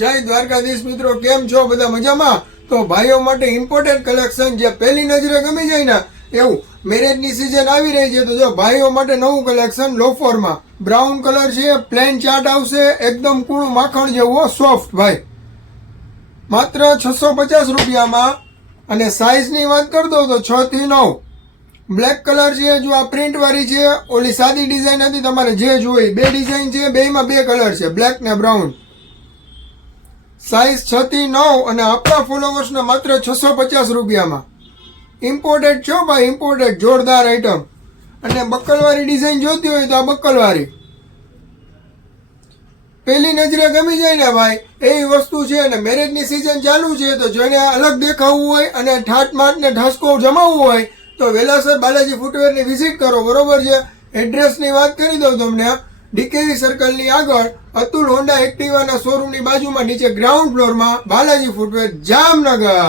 જય દ્વારકાધીશ મિત્રો, કેમ છો? બધા મજામાં? તો ભાઈઓ માટે ઇમ્પોર્ટન્ટ કલેક્શન જે પહેલી નજરે ગમી જાય ને એવું મેરેજની સિઝન આવી રહી છે, તો જો ભાઈઓ માટે નવું કલેક્શન લોફરમાં બ્રાઉન કલર છે, પ્લેન ચાર્ટ આવશે, એકદમ કૂણું માખણ જેવો સોફ્ટ ભાઈ, માત્ર 650 રૂપિયામાં. અને સાઇઝની વાત કરી દો તો 6 થી 9. બ્લેક કલર છે, જો આ પ્રિન્ટ વાળી છે, ઓલી સાદી ડિઝાઇન હતી, તમારે જે જોઈએ બે ડિઝાઇન છે, બેમાં બે કલર છે, બ્લેક ને બ્રાઉન. સાઇઝ 6 થી 9 અને આપણા ફોલોવર્સને માત્ર 650 રૂપિયામાં. ઇમ્પોર્ટેડ છો ભાઈ, ઇમ્પોર્ટેડ જોરદાર આઈટમ. અને બક્કલવાળી ડિઝાઇન જોતી હોય તો આ બક્કલવાળી પહેલી નજરે ગમી જાય ને ભાઈ, એવી વસ્તુ છે. અને મેરેજની સિઝન ચાલુ છે, તો જોઈને અલગ દેખાવું હોય અને ઠાટ માટ ને ઠાસકો જમાવવું હોય તો વેલાસર બાલાજી ફૂટવેરની વિઝિટ કરો. બરોબર છે? એડ્રેસની વાત કરી દઉં તમને. ડીકેવી સર્કલની આગળ અતુલ હોન્ડા એક્ટિવાના શોરૂમની બાજુમાં નીચે ગ્રાઉન્ડ ફ્લોરમાં બાલાજી ફૂટવેર, જામનગર.